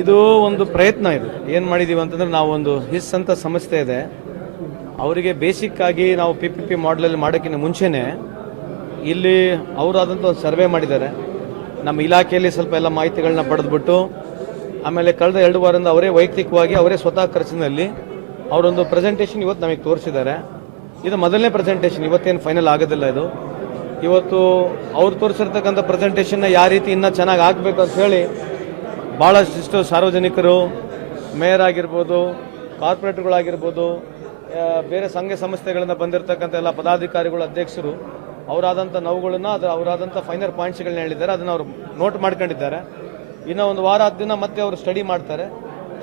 ಇದು ಒಂದು ಪ್ರಯತ್ನ ಇದು. ಏನು ಮಾಡಿದೀವಿ ಅಂತಂದ್ರೆ ನಾವು ಒಂದು ಹಿಸ್ ಅಂತ ಸಂಸ್ಥೆ ಇದೆ. ಅವರಿಗೆ ಬೇಸಿಕ್ ಆಗಿ ನಾವು ಪಿ ಪಿ ಪಿ ಮಾಡಲಲ್ಲಿ ಮಾಡೋಕ್ಕಿಂತ ಮುಂಚೆನೆ ಇಲ್ಲಿ ಅವರಾದಂಥ ಒಂದು ಸರ್ವೆ ಮಾಡಿದ್ದಾರೆ. ನಮ್ಮ ಇಲಾಖೆಯಲ್ಲಿ ಸ್ವಲ್ಪ ಎಲ್ಲ ಮಾಹಿತಿಗಳನ್ನ ಪಡೆದ್ಬಿಟ್ಟು, ಆಮೇಲೆ ಕಳೆದ ಎರಡು ವಾರದಿಂದ ಅವರೇ ವೈಯಕ್ತಿಕವಾಗಿ ಅವರೇ ಸ್ವತಃ ಖರ್ಚಿನಲ್ಲಿ ಅವರೊಂದು ಪ್ರೆಸೆಂಟೇಷನ್ ಇವತ್ತು ನಮಗೆ ತೋರಿಸಿದ್ದಾರೆ. ಇದು ಮೊದಲನೇ ಪ್ರೆಸೆಂಟೇಷನ್ ಇವತ್ತೇನು ಫೈನಲ್ ಆಗೋದಿಲ್ಲ ಇದು. ಇವತ್ತು ಅವ್ರು ತೋರಿಸಿರ್ತಕ್ಕಂಥ ಪ್ರೆಸೆಂಟೇಷನ್ನ ಯಾವ ರೀತಿ ಇನ್ನೂ ಚೆನ್ನಾಗಿ ಆಗಬೇಕು ಅಂತ ಹೇಳಿ ಭಾಳಷ್ಟಿಷ್ಟು ಸಾರ್ವಜನಿಕರು ಮೇಯರ್ ಆಗಿರ್ಬೋದು, ಕಾರ್ಪೊರೇಟ್ಗಳಾಗಿರ್ಬೋದು ಬೇರೆ ಸಂಘ ಸಂಸ್ಥೆಗಳಿಂದ ಬಂದಿರತಕ್ಕಂಥ ಎಲ್ಲ ಪದಾಧಿಕಾರಿಗಳು, ಅಧ್ಯಕ್ಷರು, ಅವರಾದಂಥ ನೋವುಗಳನ್ನು ಅದು, ಅವರಾದಂಥ ಫೈನಲ್ ಪಾಯಿಂಟ್ಸ್ಗಳನ್ನ ಹೇಳಿದ್ದಾರೆ. ಅದನ್ನು ಅವರು ನೋಟ್ ಮಾಡ್ಕೊಂಡಿದ್ದಾರೆ. ಇನ್ನು ಒಂದು ವಾರ ಹತ್ತು ದಿನ ಮತ್ತೆ ಅವರು ಸ್ಟಡಿ ಮಾಡ್ತಾರೆ.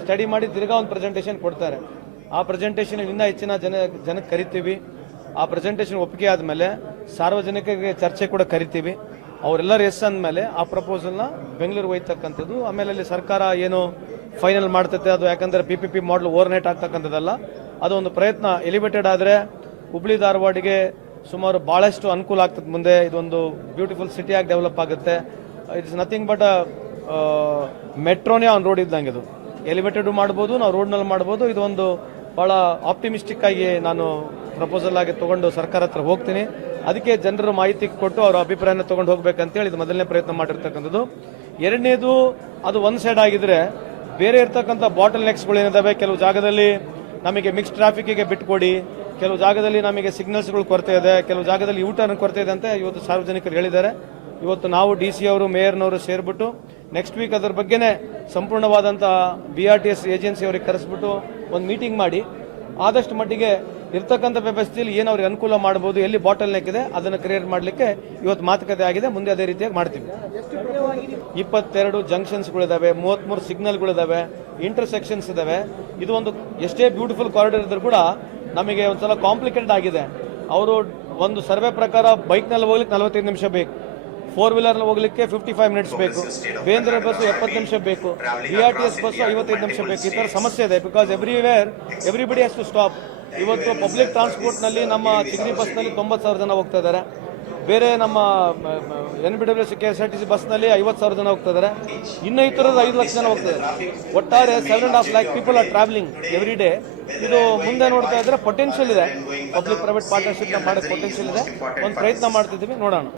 ಸ್ಟಡಿ ಮಾಡಿ ತಿರ್ಗಾ ಒಂದು ಪ್ರೆಸೆಂಟೇಷನ್ ಕೊಡ್ತಾರೆ. ಆ ಪ್ರೆಸೆಂಟೇಷನ್ ಇನ್ನೂ ಹೆಚ್ಚಿನ ಜನ, ಜನಕ್ಕೆ ಕರಿತೀವಿ. ಆ ಪ್ರೆಸೆಂಟೇಷನ್ ಒಪ್ಪಿಗೆ ಆದಮೇಲೆ ಸಾರ್ವಜನಿಕರಿಗೆ ಚರ್ಚೆ ಕೂಡ ಕರಿತೀವಿ. ಅವರೆಲ್ಲರೂ ಎಸ್ ಅಂದಮೇಲೆ ಆ ಪ್ರಪೋಸಲ್ನ ಬೆಂಗಳೂರು ಒಯ್ತಕ್ಕಂಥದ್ದು ಆಮೇಲೆ ಅಲ್ಲಿ ಸರ್ಕಾರ ಏನು ಫೈನಲ್ ಮಾಡ್ತೈತೆ. ಅದು ಯಾಕಂದರೆ P P P model overnight ಆಗ್ತಕ್ಕಂಥದ್ದಲ್ಲ. ಅದು ಒಂದು ಪ್ರಯತ್ನ ಎಲಿವೇಟೆಡ್ ಆದರೆ ಹುಬ್ಳಿ ಧಾರವಾಡಿಗೆ ಸುಮಾರು ಭಾಳಷ್ಟು ಅನುಕೂಲ ಆಗ್ತದೆ ಮುಂದೆ. ಇದೊಂದು ಬ್ಯೂಟಿಫುಲ್ ಸಿಟಿಯಾಗಿ ಡೆವಲಪ್ ಆಗುತ್ತೆ. ಇಟ್ಸ್ ನಥಿಂಗ್ ಬಟ್ ಮೆಟ್ರೋನೇ ಆನ್ ರೋಡ್ ಇದ್ದಂಗೆ ಇದು ಎಲಿವೇಟೆಡ್ ಮಾಡ್ಬೋದು, ನಾವು ರೋಡ್ನಲ್ಲಿ ಮಾಡ್ಬೋದು. ಇದೊಂದು ಭಾಳ ಆಪ್ಟಿಮಿಸ್ಟಿಕ್ ಆಗಿ ನಾನು ಪ್ರಪೋಸಲ್ ಆಗಿ ತಗೊಂಡು ಸರ್ಕಾರ ಹತ್ರ ಹೋಗ್ತೀನಿ. ಅದಕ್ಕೆ ಜನರು ಮಾಹಿತಿ ಕೊಟ್ಟು ಅವರ ಅಭಿಪ್ರಾಯನ ತಗೊಂಡು ಹೋಗ್ಬೇಕಂತೇಳಿ ಇದು ಮೊದಲನೇ ಪ್ರಯತ್ನ ಮಾಡಿರ್ತಕ್ಕಂಥದ್ದು. ಎರಡನೇದು, ಅದು ಒಂದು ಸೈಡ್ ಆಗಿದ್ರೆ ಬೇರೆ ಇರ್ತಕ್ಕಂಥ ಬಾಟಲ್ ನೆಕ್ಸ್ಗಳು ಏನಿದಾವೆ? ಕೆಲವು ಜಾಗದಲ್ಲಿ ನಮಗೆ ಮಿಕ್ಸ್ ಟ್ರಾಫಿಕ್ಗೆ ಬಿಟ್ಕೊಡಿ, ಕೆಲವು ಜಾಗದಲ್ಲಿ ನಮಗೆ ಸಿಗ್ನಲ್ಸ್ಗಳು ಕೊರತೆ ಇದೆ, ಕೆಲವು ಜಾಗದಲ್ಲಿ ಯೂ ಟರ್ನ್ ಕೊರತೆ ಇದೆ ಅಂತ ಇವತ್ತು ಸಾರ್ವಜನಿಕರು ಹೇಳಿದ್ದಾರೆ. ಇವತ್ತು ನಾವು ಡಿ ಸಿ ಅವರು, ಮೇಯರ್ನವರು ಸೇರಿಬಿಟ್ಟು ನೆಕ್ಸ್ಟ್ ವೀಕ್ ಅದ್ರ ಬಗ್ಗೆನೇ ಸಂಪೂರ್ಣವಾದಂಥ B R T S agency ಅವರಿಗೆ ಕರೆಸ್ಬಿಟ್ಟು ಒಂದು ಮೀಟಿಂಗ್ ಮಾಡಿ, ಆದಷ್ಟು ಮಟ್ಟಿಗೆ ಇರ್ತಕ್ಕಂಥ ವ್ಯವಸ್ಥೆಯಲ್ಲಿ ಏನು ಅವ್ರಿಗೆ ಅನುಕೂಲ ಮಾಡಬಹುದು ಎಲ್ಲಿ ಬಾಟಲ್ ನೆಕ್ ಇದೆ ಅದನ್ನು ಕ್ರಿಯೇಟ್ ಮಾಡಲಿಕ್ಕೆ ಇವತ್ತು ಮಾತುಕತೆ ಆಗಿದೆ. ಮುಂದೆ ಅದೇ ರೀತಿಯಾಗಿ ಮಾಡ್ತೀವಿ. ಇಪ್ಪತ್ತೆರಡು ಜಂಕ್ಷನ್ಸ್ಗಳಿದಾವೆ ಮೂವತ್ತ್ಮೂರು ಸಿಗ್ನಲ್ಗಳಿದಾವೆ ಇಂಟರ್ಸೆಕ್ಷನ್ಸ್ ಇದಾವೆ. ಇದು ಒಂದು ಎಷ್ಟೇ ಬ್ಯೂಟಿಫುಲ್ ಕಾರಿಡಾರ್ ಇದ್ರೂ ಕೂಡ ನಮಗೆ ಒಂದ್ಸಲ ಕಾಂಪ್ಲಿಕೇಟೆಡ್ ಆಗಿದೆ. ಅವರು ಒಂದು ಸರ್ವೆ ಪ್ರಕಾರ ಬೈಕ್ನಲ್ಲಿ ಹೋಗ್ಲಿಕ್ಕೆ ನಲವತ್ತೈದು ನಿಮಿಷ ಬೇಕು. ಫೋರ್ ವೀಲರ್ನಲ್ಲಿ ಹೋಗ್ಲಿಕ್ಕೆ ಫಿಫ್ಟಿ ಫೈವ್ ಮಿನಿಟ್ಸ್ ಬೇಕು. ಬೇಂದ್ರೆ ಬಸ್ಸು ಎಪ್ಪತ್ತು ನಿಮಿಷ ಬೇಕು. B R T S bus ಐವತ್ತೈದು ನಿಮಿಷ ಬೇಕು. ಈ ಥರ ಸಮಸ್ಯೆ ಇದೆ because everywhere everybody has to stop ಇವತ್ತು ಪಬ್ಲಿಕ್ ಟ್ರಾನ್ಸ್ಪೋರ್ಟ್ನಲ್ಲಿ ನಮ್ಮ ಚಿಗ್ರಿ ಬಸ್ನಲ್ಲಿ ತೊಂಬತ್ತು ಸಾವಿರ ಜನ ಹೋಗ್ತಾ ಇದ್ದಾರೆ. ಬೇರೆ ನಮ್ಮ N B W C K S R T C ಬಸ್ನಲ್ಲಿ ಐವತ್ತು ಸಾವಿರ ಜನ ಹೋಗ್ತಾ ಇದ್ದಾರೆ. ಇನ್ನು ಈ ಥರದ ಐದು ಲಕ್ಷ ಜನ ಹೋಗ್ತಿದ್ದಾರೆ ಒಟ್ಟಾರೆ seven and half lakh people are travelling every day ಇದು ಮುಂದೆ ನೋಡ್ತಾ ಇದ್ರೆ ಪೊಟೆನ್ಷಿಯಲ್ ಇದೆ. ಪಬ್ಲಿಕ್ ಪ್ರೈವೇಟ್ ಪಾರ್ಟ್ನರ್ಶಿಪ್ನ ಮಾಡೋಕ್ಕೆ ಪೊಟೆನ್ಷಿಯಲ್ ಇದೆ. ಒಂದು ಪ್ರಯತ್ನ ಮಾಡ್ತಿದ್ದೀವಿ, ನೋಡೋಣ.